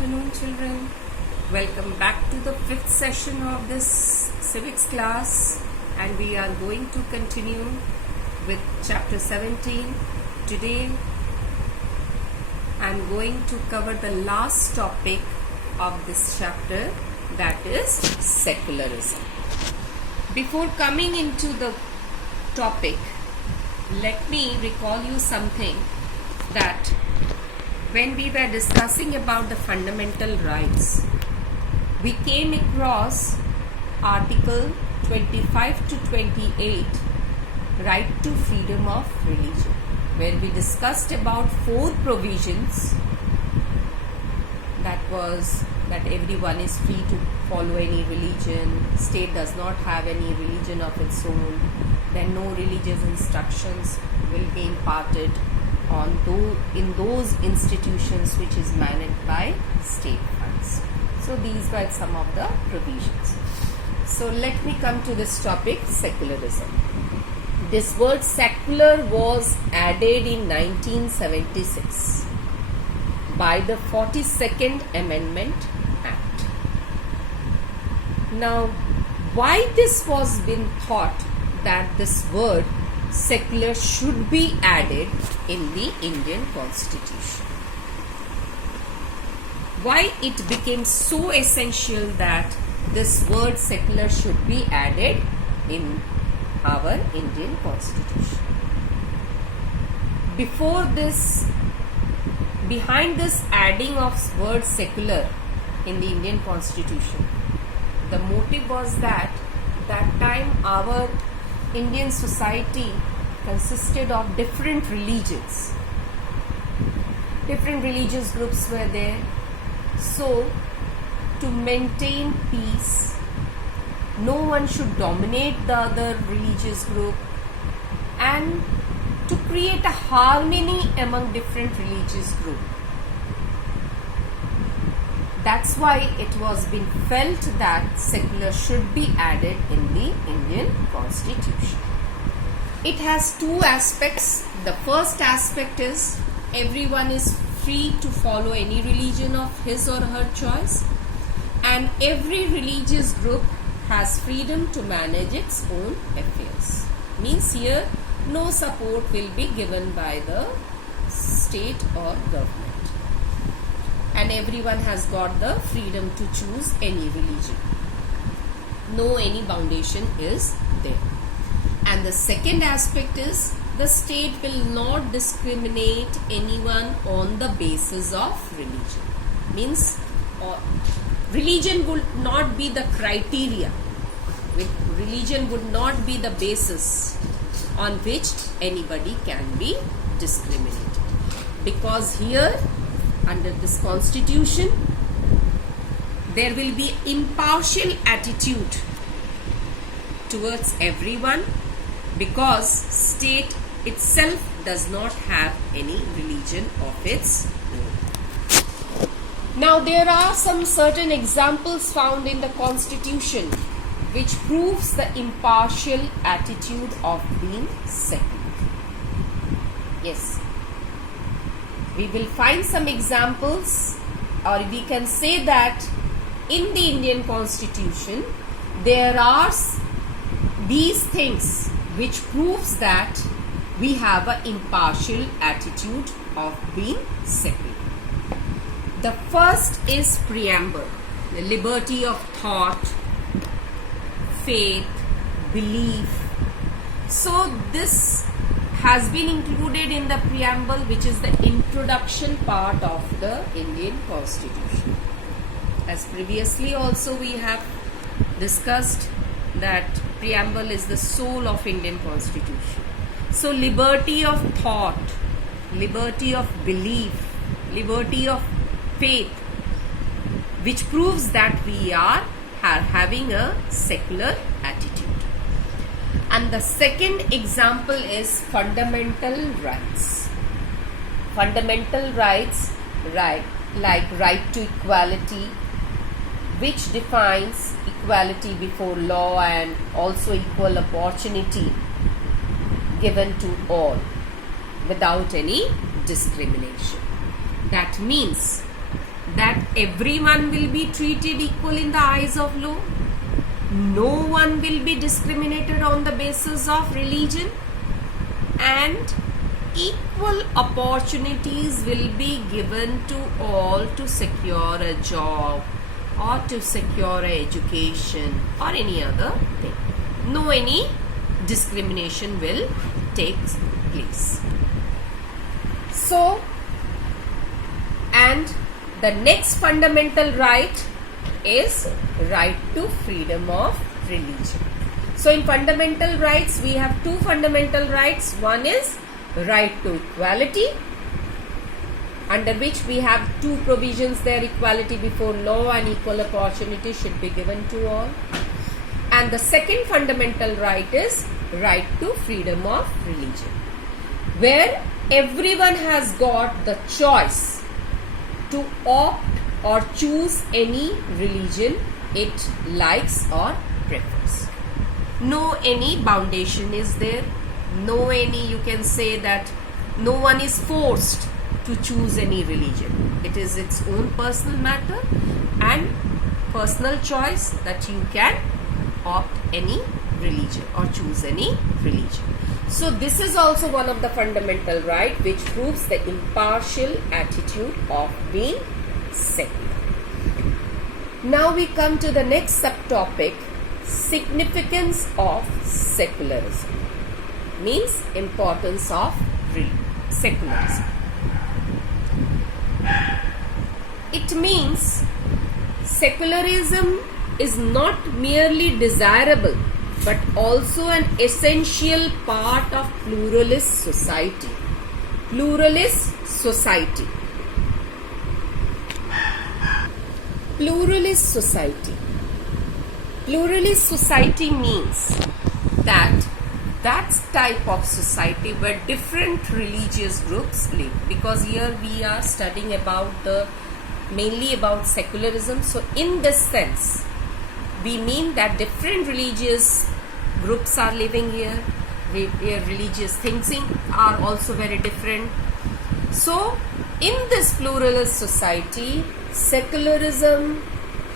afternoon, children. Welcome back to the fifth session of this civics class, and we are going to continue with chapter 17. Today I am going to cover the last topic of this chapter, that is secularism. Before coming into the topic, let me recall you something, that when we were discussing about the fundamental rights, we came across article 25 to 28, right to freedom of religion, where we discussed about 4 provisions. That was that everyone is free to follow any religion, state does not have any religion of its own, then no religious instructions will be imparted in those institutions which is managed by state funds. So these were some of the provisions. So let me come to this topic, secularism. This word secular was added in 1976 by the 42nd Amendment Act. Now, why this was been thought that this word secular should be added in the Indian Constitution? Why it became so essential that this word secular should be added in our Indian Constitution? Behind this adding of word secular in the Indian Constitution, the motive was that time our Indian society consisted of different religions. Different religious groups were there. So, to maintain peace, no one should dominate the other religious group, and to create a harmony among different religious groups. That's why it was being felt that secular should be added in the Indian Constitution. It has 2 aspects. The first aspect is everyone is free to follow any religion of his or her choice, and every religious group has freedom to manage its own affairs. Means here no support will be given by the state or government, and everyone has got the freedom to choose any religion. No any foundation is there. And the second aspect is the state will not discriminate anyone on the basis of religion. Means religion would not be the criteria. Religion would not be the basis on which anybody can be discriminated. Because here, under this constitution, there will be impartial attitude towards everyone, because state itself does not have any religion of its own. Now there are some certain examples found in the constitution which proves the impartial attitude of being secular. Yes, we will find some examples, or we can say that in the Indian Constitution there are these things which proves that we have an impartial attitude of being secular. The first is preamble, the liberty of thought, faith, belief. So this has been included in the preamble, which is the introduction part of the Indian Constitution. As previously also we have discussed that preamble is the soul of Indian Constitution. So liberty of thought, liberty of belief, liberty of faith, which proves that we are having a secular attitude. And the second example is fundamental rights. Fundamental rights, like right to equality, which defines equality before law and also equal opportunity given to all without any discrimination. That means that everyone will be treated equal in the eyes of law. No one will be discriminated on the basis of religion, and equal opportunities will be given to all to secure a job or to secure a education or any other thing. No any discrimination will take place. So, and the next fundamental right is right to freedom of religion. So in fundamental rights, we have two fundamental rights. One is right to equality, under which we have two provisions there: equality before law and equal opportunity should be given to all. And the second fundamental right is right to freedom of religion, where everyone has got the choice to opt or choose any religion it likes or prefers. No any foundation is there. No any, you can say that no one is forced to choose any religion. It is its own personal matter and personal choice that you can opt any religion or choose any religion. So this is also one of the fundamental right which proves the impartial attitude of being secular. Now we come to the next subtopic, significance of secularism. Means importance of secularism. It means secularism is not merely desirable but also an essential part of pluralist society. Pluralist society. Pluralist society. Pluralist society means that that's type of society where different religious groups live, because here we are studying about mainly about secularism. So in this sense, we mean that different religious groups are living here. Their religious thinking are also very different. So in this pluralist society, secularism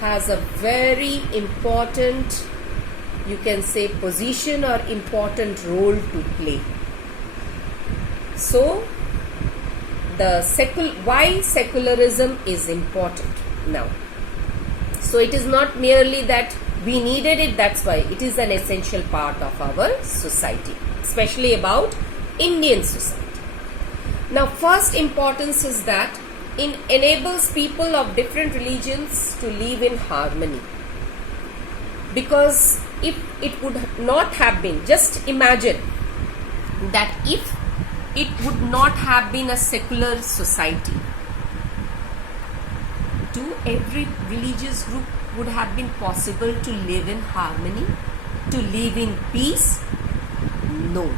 has a very important, you can say, position or important role to play. So why secularism is important now? So it is not merely that we needed it, that's why it is an essential part of our society, especially about Indian society. Now first importance is that it enables people of different religions to live in harmony. Because if it would not have been, just imagine that if it would not have been a secular society, to every religious group would have been possible to live in harmony, to live in peace? No,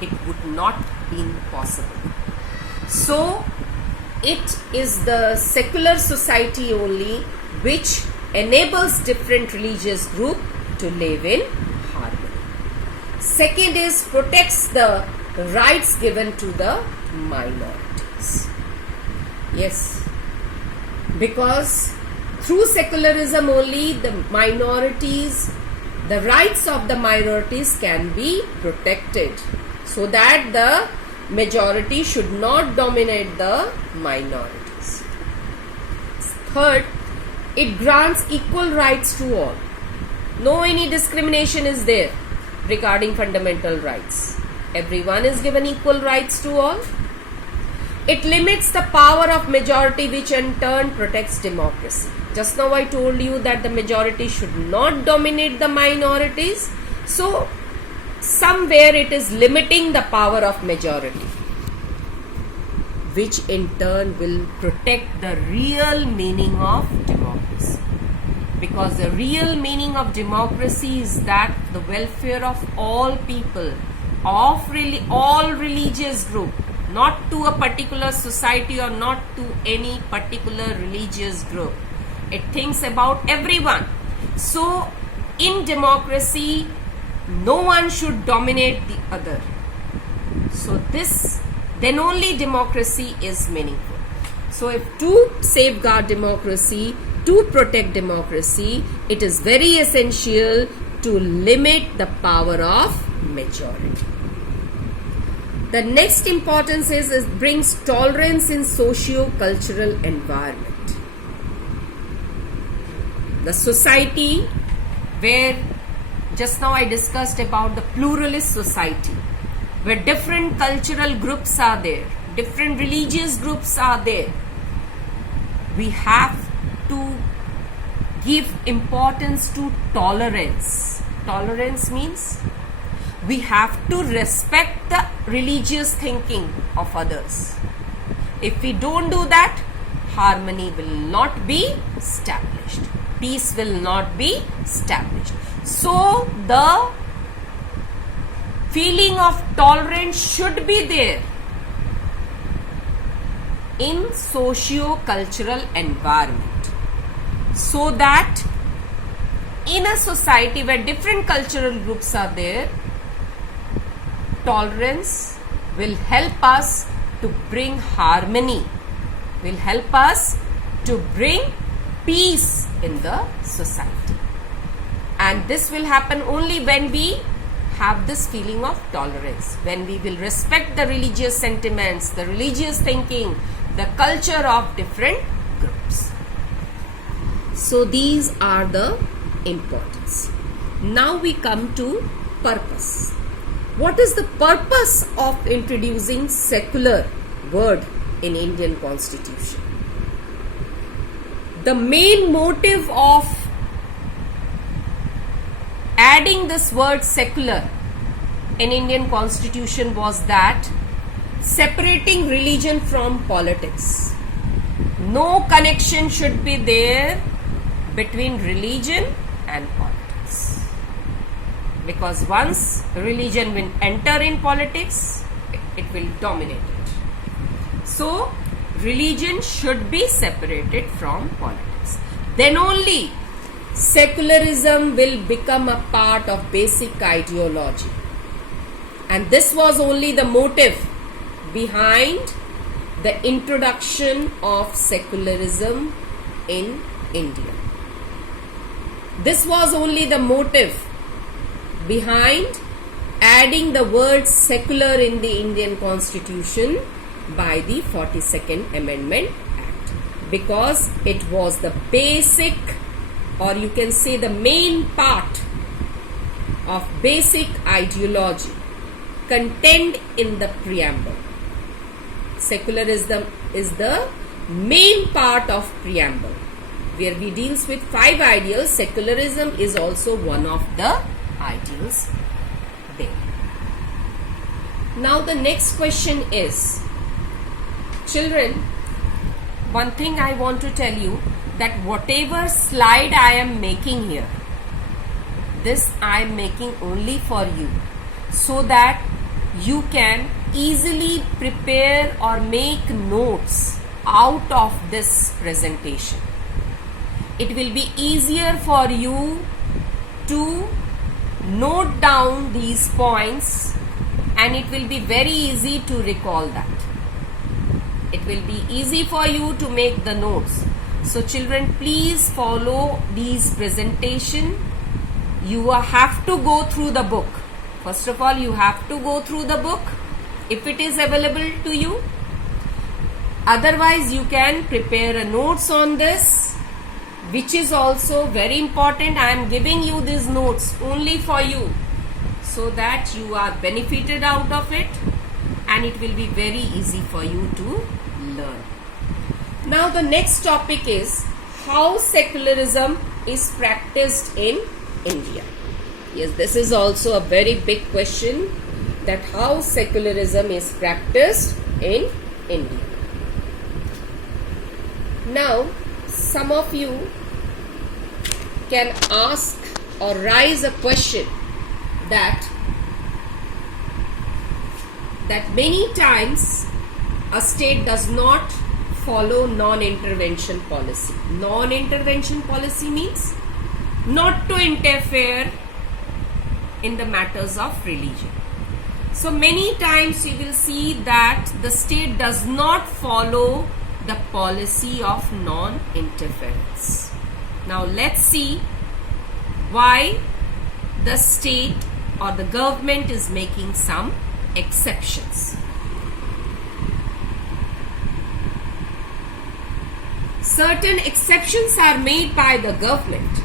it would not been possible. So it is the secular society only which enables different religious group to live in harmony. Second is protects the rights given to the minorities. Yes, because through secularism only the minorities, the rights of the minorities can be protected, so that the majority should not dominate the minorities. Third, it grants equal rights to all. No any discrimination is there regarding fundamental rights. Everyone is given equal rights to all. It limits the power of majority, which in turn protects democracy. Just now I told you that the majority should not dominate the minorities. So somewhere it is limiting the power of majority, which in turn will protect the real meaning of democracy. Because the real meaning of democracy is that the welfare of all people, of all religious group, not to a particular society or not to any particular religious group. It thinks about everyone. So in democracy, no one should dominate the other. So then only democracy is meaningful. So if to safeguard democracy, to protect democracy, it is very essential to limit the power of majority. The next importance is it brings tolerance in socio-cultural environment. The society where just now I discussed about the pluralist society, where different cultural groups are there, different religious groups are there, we have to give importance to tolerance. Tolerance means we have to respect the religious thinking of others. If we don't do that, harmony will not be established. Peace will not be established. So the feeling of tolerance should be there in socio-cultural environment, so that in a society where different cultural groups are there, tolerance will help us to bring harmony, will help us to bring peace in the society. And this will happen only when we have this feeling of tolerance, when we will respect the religious sentiments, the religious thinking, the culture of different groups. So these are the importance. Now we come to purpose. What is the purpose of introducing secular word in Indian Constitution? The main motive of adding this word secular in Indian Constitution was that separating religion from politics. No connection should be there between religion and politics. Because once religion will enter in politics, it will dominate it. So, religion should be separated from politics. Then only secularism will become a part of basic ideology. And this was only the motive behind the introduction of secularism in India. This was only the motive behind adding the word secular in the Indian Constitution by the 42nd Amendment Act, because it was the basic, or you can say the main part of basic ideology contained in the preamble. Secularism is the main part of preamble, where we deals with 5 ideals. Secularism is also one of the ideals there. Now the next question is, children, one thing I want to tell you, that whatever slide I am making here, this I am making only for you, so that you can easily prepare or make notes out of this presentation. It will be easier for you to note down these points, and it will be very easy to recall that. It will be easy for you to make the notes. So children, please follow these presentation. You have to go through the book. First of all, you have to go through the book if it is available to you. Otherwise, you can prepare a notes on this, which is also very important. I am giving you these notes only for you, so that you are benefited out of it, and it will be very easy for you to learn. Now the next topic is how secularism is practiced in India. Yes, this is also a very big question, that how secularism is practiced in India. Now, some of you can ask or raise a question that many times a state does not follow non-intervention policy. Non-intervention policy means not to interfere in the matters of religion. So many times you will see that the state does not follow the policy of non-interference. Now let's see why the state or the government is making some exceptions. Certain exceptions are made by the government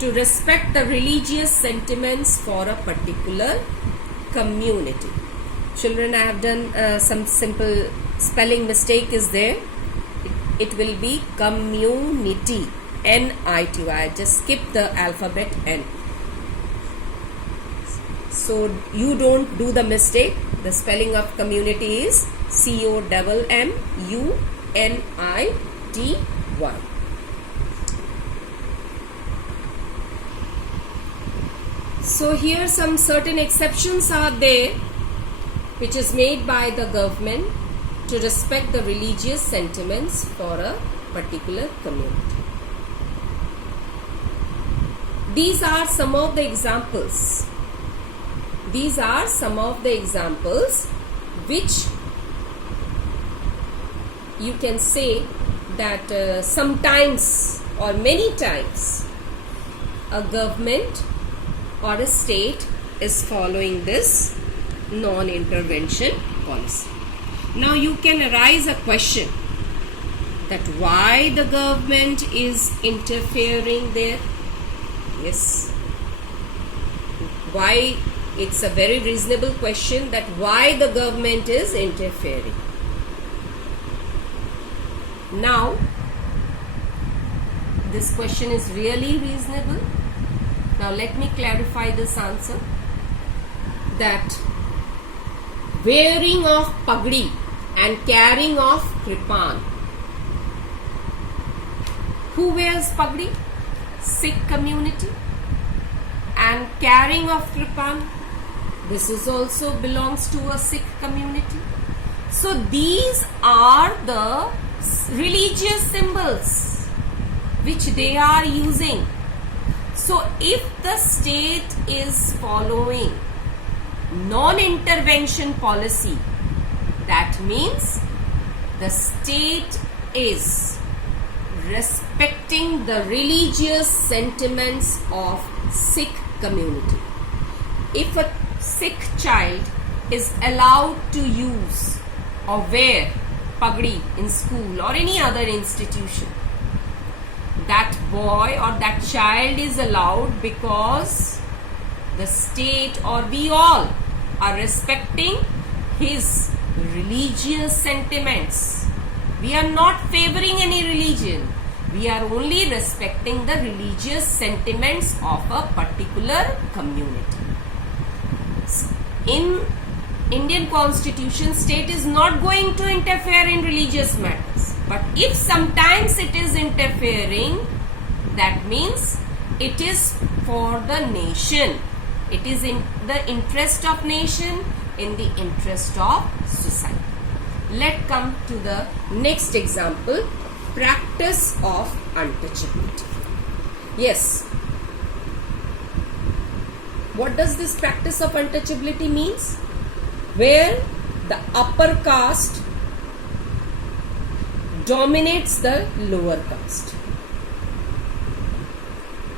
to respect the religious sentiments for a particular community. Children, I have done some simple spelling mistake is there. It will be community, N-I-T-Y. I just skip the alphabet N. So you don't do the mistake. The spelling of community is C-O-M-M-U-N-I-T-Y. So here some certain exceptions are there which is made by the government to respect the religious sentiments for a particular community. These are some of the examples. These are some of the examples which you can say that sometimes or many times a government or a state is following this non-intervention policy. Now you can arise a question that why the government is interfering there. Yes, why? It's a very reasonable question that why the government is interfering. Now this question is really reasonable. Now let me clarify this answer, that wearing of pagdi and carrying of kripan. Who wears pagdi? Sikh community. And carrying of kripan, this is also belongs to a Sikh community. So these are the religious symbols which they are using. So if the state is following non-intervention policy, that means the state is respecting the religious sentiments of Sikh community. If a Sikh child is allowed to use or wear pagdi in school or any other institution, that boy or that child is allowed because the state or we all are respecting his religious sentiments. We are not favoring any religion. We are only respecting the religious sentiments of a particular community. In Indian Constitution, state is not going to interfere in religious matters. But if sometimes it is interfering, that means it is for the nation. It is in the interest of nation, in the interest of society. Let's come to the next example, practice of untouchability. Yes. What does this practice of untouchability means? Where the upper caste dominates the lower caste.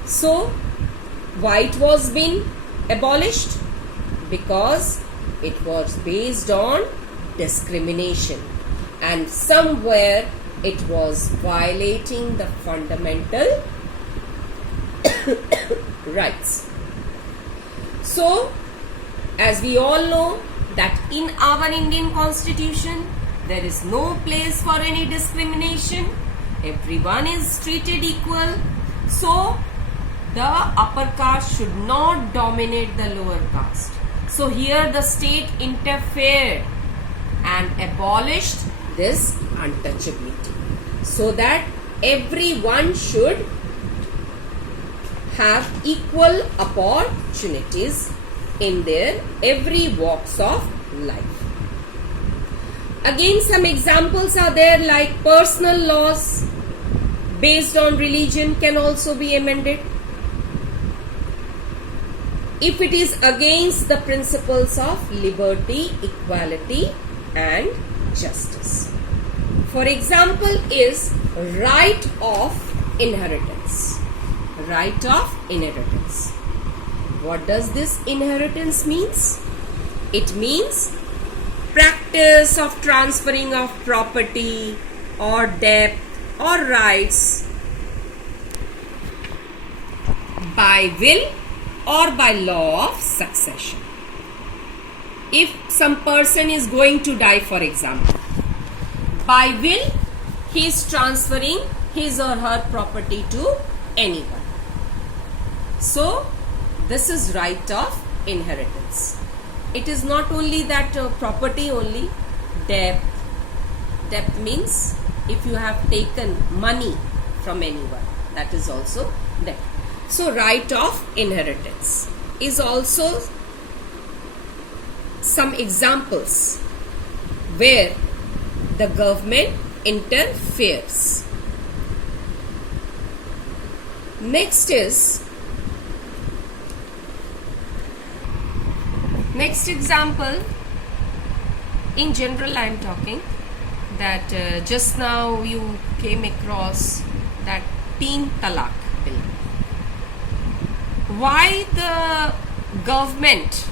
So, why it was being abolished? Because it was based on discrimination, and somewhere it was violating the fundamental rights. So, as we all know that in our Indian Constitution, there is no place for any discrimination. Everyone is treated equal. So, the upper caste should not dominate the lower caste. So, here the state interfered and abolished this untouchability, so that everyone should have equal opportunities in their every walks of life. Again, some examples are there, like personal laws based on religion can also be amended if it is against the principles of liberty, equality and justice. For example is right of inheritance. Right of inheritance. What does this inheritance means? It means practice of transferring of property or debt or rights by will or by law of succession. If some person is going to die, for example, by will he is transferring his or her property to anyone. So this is right of inheritance. It is not only that property only, debt. Debt means if you have taken money from anyone, that is also debt. So right of inheritance is also some examples where the government interferes. Next example, in general I am talking that just now you came across that Teen Talaq bill. Why the government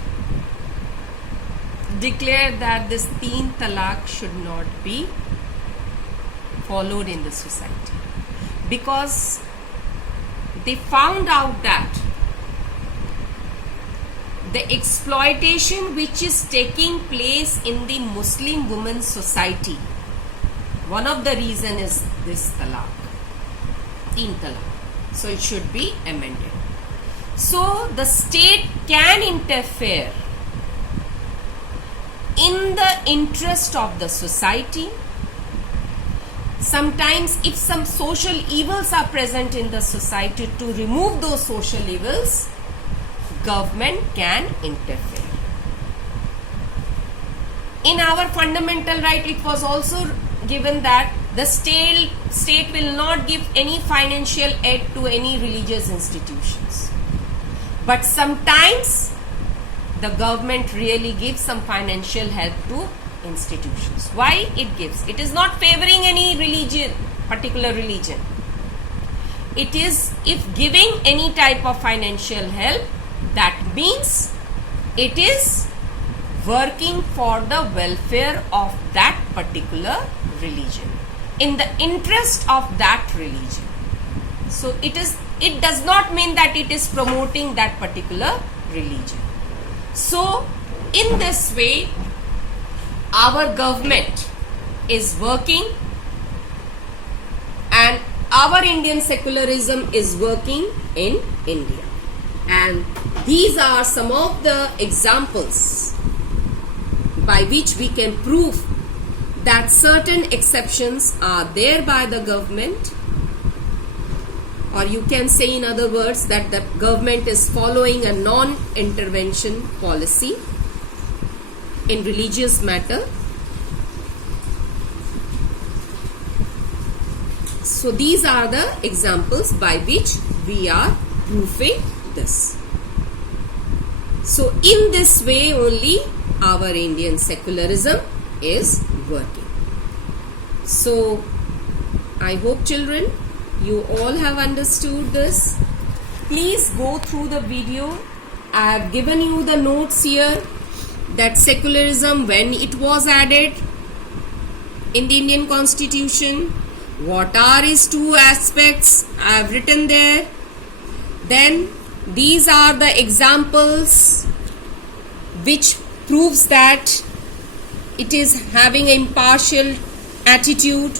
declared that this Teen Talaq should not be followed in the society? Because they found out that the exploitation which is taking place in the Muslim women's society, one of the reason is this talaq, Teen Talaq. So it should be amended. So the state can interfere in the interest of the society. Sometimes if some social evils are present in the society, to remove those social evils, government can interfere. In our fundamental right, it was also given that the state will not give any financial aid to any religious institutions. But sometimes the government really gives some financial help to institutions. Why it gives? It is not favoring any religion, particular religion. It is, if giving any type of financial help, that means it is working for the welfare of that particular religion, in the interest of that religion. So it does not mean that it is promoting that particular religion. So in this way, our government is working and our Indian secularism is working in India. And these are some of the examples by which we can prove that certain exceptions are there by the government, or you can say in other words that the government is following a non-intervention policy in religious matter. So these are the examples by which we are proving this. So in this way only our Indian secularism is working. So I hope children you all have understood this. Please go through the video. I have given you the notes here that secularism, when it was added in the Indian Constitution, what are its two aspects, I have written there. Then these are the examples which proves that it is having an impartial attitude.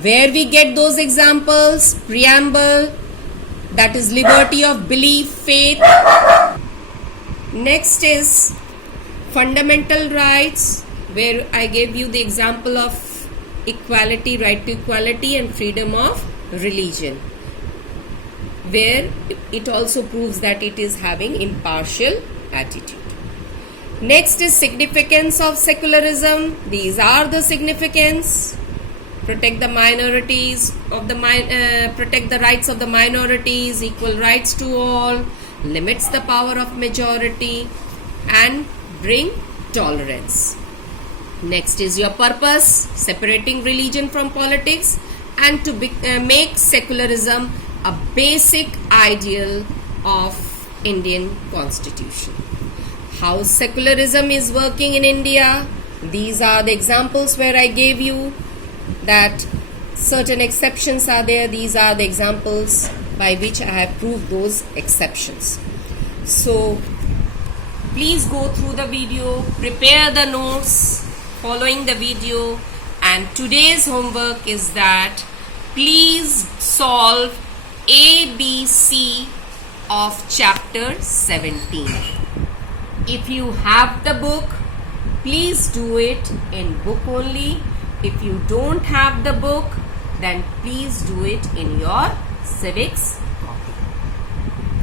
Where we get those examples? Preamble, that is liberty of belief, faith. Next is fundamental rights, where I gave you the example of equality, right to equality, and freedom of religion, where it also proves that it is having impartial attitude. Next is significance of secularism. These are the significance: protect the minorities of the protect the rights of the minorities, equal rights to all, limits the power of majority, and bring tolerance. Next is your purpose, separating religion from politics, and to make secularism a basic ideal of Indian constitution. How secularism is working in India. These are the examples where I gave you that certain exceptions are there. These are the examples by which I have proved those exceptions. So please go through the video, prepare the notes following the video, and today's homework is that please solve ABC of chapter 17. If you have the book, please do it in book only. If you don't have the book, then please do it in your civics copy.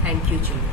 Thank you, children.